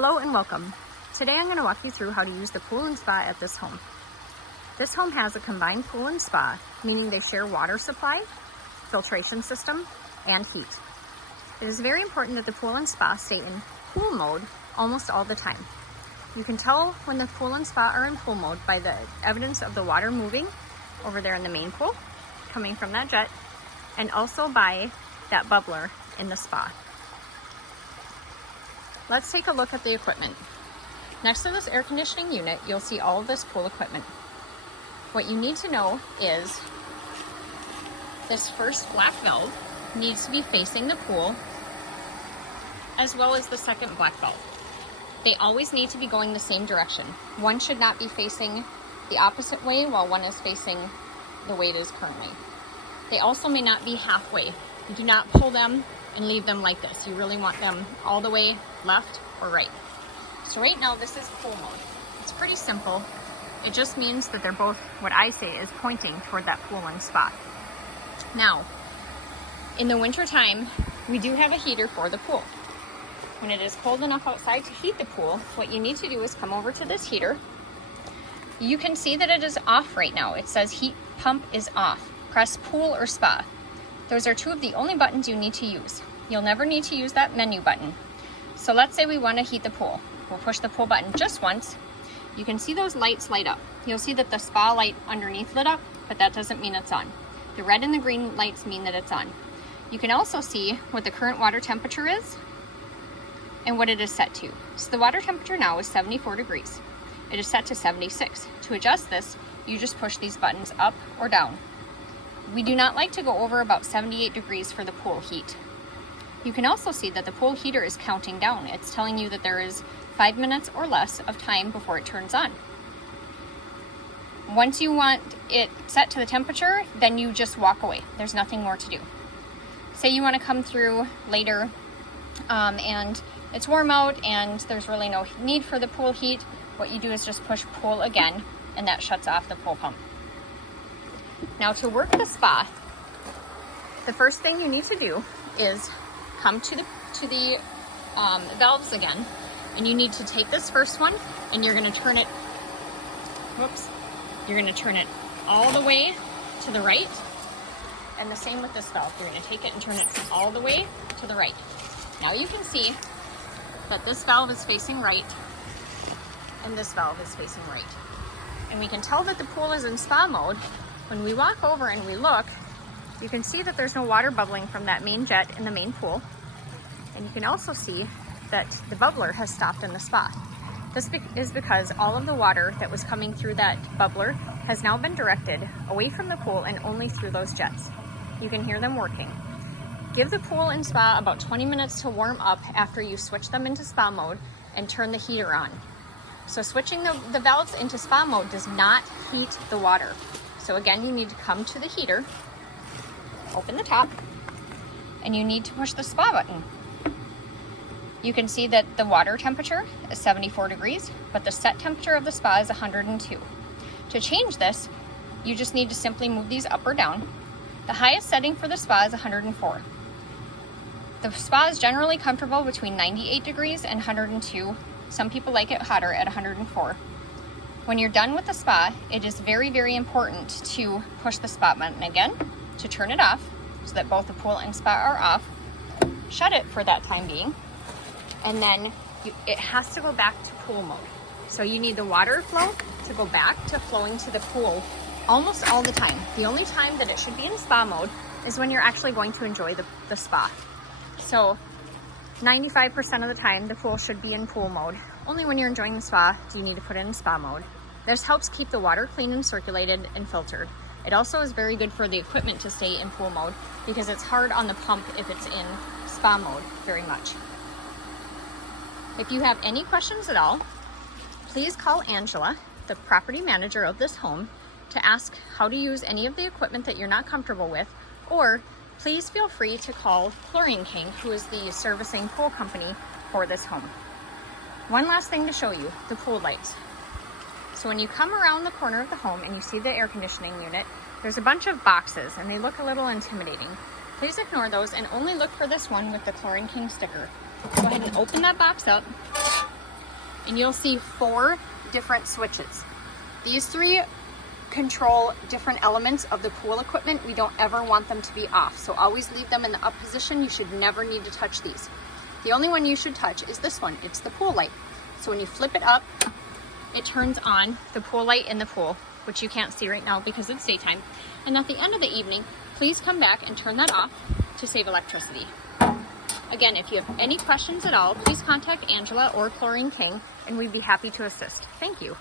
Hello and welcome. Today I'm going to walk you through how to use the pool and spa at this home. This home has a combined pool and spa, meaning they share water supply, filtration system, and heat. It is very important that the pool and spa stay in pool mode almost all the time. You can tell when the pool and spa are in pool mode by the evidence of the water moving over there in the main pool, coming from that jet, and also by that bubbler in the spa. Let's take a look at the equipment. Next to this air conditioning unit, you'll see all of this pool equipment. What you need to know is this first black valve needs to be facing the pool, as well as the second black valve. They always need to be going the same direction. One should not be facing the opposite way while one is facing the way it is currently. They also may not be halfway. You do not pull them and leave them like this. You really want them all the way left or right. So right now this is pool mode. It's pretty simple. It just means that they're both, what I say is pointing toward that pool and spa. Now, in the winter time, we do have a heater for the pool. When it is cold enough outside to heat the pool, what you need to do is come over to this heater. You can see that it is off right now. It says heat pump is off. Press pool or spa. Those are two of the only buttons you need to use. You'll never need to use that menu button. So let's say we want to heat the pool. We'll push the pool button just once. You can see those lights light up. You'll see that the spa light underneath lit up, but that doesn't mean it's on. The red and the green lights mean that it's on. You can also see what the current water temperature is and what it is set to. So the water temperature now is 74 degrees. It is set to 76. To adjust this, you just push these buttons up or down. We do not like to go over about 78 degrees for the pool heat. You can also see that the pool heater is counting down. It's telling you that there is 5 minutes or less of time before it turns on. Once you want it set to the temperature, then you just walk away. There's nothing more to do. Say you want to come through later and it's warm out and there's really no need for the pool heat. What you do is just push pool again and that shuts off the pool pump. Now to work the spa, the first thing you need to do is come to the valves again, and you need to take this first one and you're going to turn it, you're going to turn it all the way to the right, and the same with this valve. You're going to take it and turn it all the way to the right. Now you can see that this valve is facing right and this valve is facing right. And we can tell that the pool is in spa mode. When we walk over and we look, you can see that there's no water bubbling from that main jet in the main pool. And you can also see that the bubbler has stopped in the spa. This is because all of the water that was coming through that bubbler has now been directed away from the pool and only through those jets. You can hear them working. Give the pool and spa about 20 minutes to warm up after you switch them into spa mode and turn the heater on. So switching the valves into spa mode does not heat the water. So again, you need to come to the heater, open the top, and you need to push the spa button. You can see that the water temperature is 74 degrees, but the set temperature of the spa is 102. To change this, you just need to simply move these up or down. The highest setting for the spa is 104. The spa is generally comfortable between 98 degrees and 102. Some people like it hotter at 104. When you're done with the spa, it is very, very important to push the spa button again to turn it off so that both the pool and spa are off. Shut it for that time being, and then it has to go back to pool mode. So you need the water flow to go back to flowing to the pool almost all the time. The only time that it should be in spa mode is when you're actually going to enjoy the spa. So 95% of the time the pool should be in pool mode. Only when you're enjoying the spa do you need to put it in spa mode. This helps keep the water clean and circulated and filtered. It also is very good for the equipment to stay in pool mode because it's hard on the pump if it's in spa mode very much. If you have any questions at all, please call Angela, the property manager of this home, to ask how to use any of the equipment that you're not comfortable with, or please feel free to call Chlorine King, who is the servicing pool company for this home. One last thing to show you, the pool lights. So when you come around the corner of the home and you see the air conditioning unit, there's a bunch of boxes and they look a little intimidating. Please ignore those and only look for this one with the Chlorine King sticker. Go ahead and open that box up and you'll see 4 different switches. These 3 control different elements of the pool equipment. We don't ever want them to be off, so always leave them in the up position. You should never need to touch these. The only one you should touch is this one. It's the pool light. So when you flip it up, it turns on the pool light in the pool, which you can't see right now because it's daytime. And at the end of the evening, please come back and turn that off to save electricity. Again, if you have any questions at all, please contact Angela or Chlorine King, and we'd be happy to assist. Thank you.